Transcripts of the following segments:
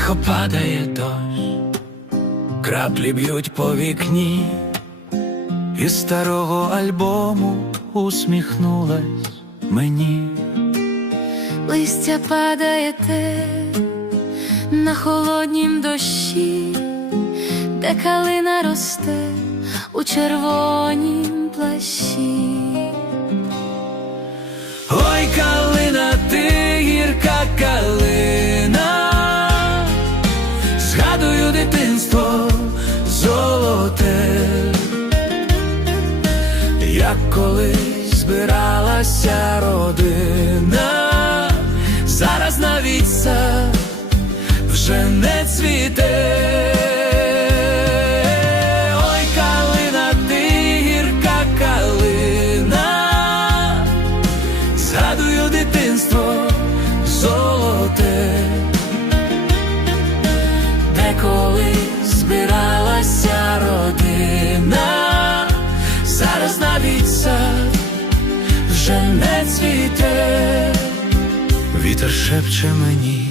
Тихо падає дощ, краплі б'ють по вікні, із старого альбому усміхнулась мені. Листя падає те на холоднім дощі, де калина росте у червонім плащі. Дитинство золоте, як колись збиралася родина, зараз навіть сад вже не цвіте. Ой, калина, ти калина, згадую дитинство золоте, родина, зараз навіть сад вже не цвіте, вітер шепче мені,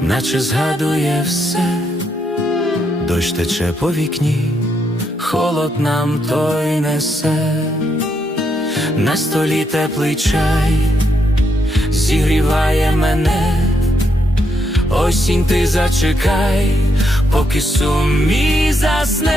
наче згадує все, дощ тече по вікні, холод нам той несе. На столі теплий чай зігріває мене, осінь ти зачекай, поки сум мій засне.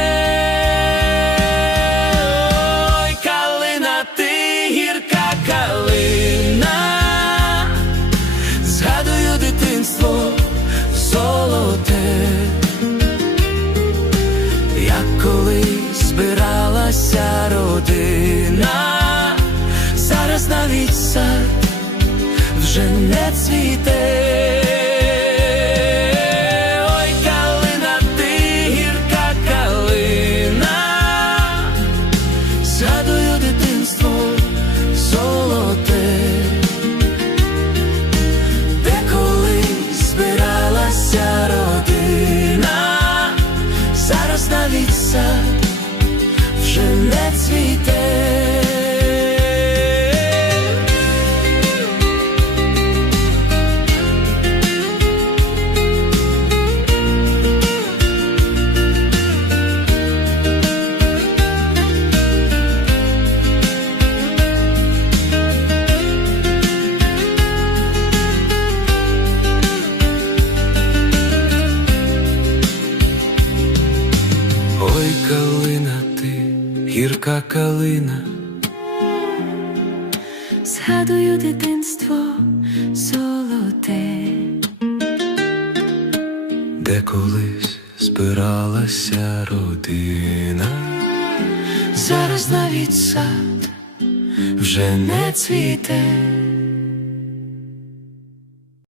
Зараз Ой, калина ти, гірка калина, Згадую дитинство золоте, де колись збиралася родина, зараз навіть сад вже не цвіте.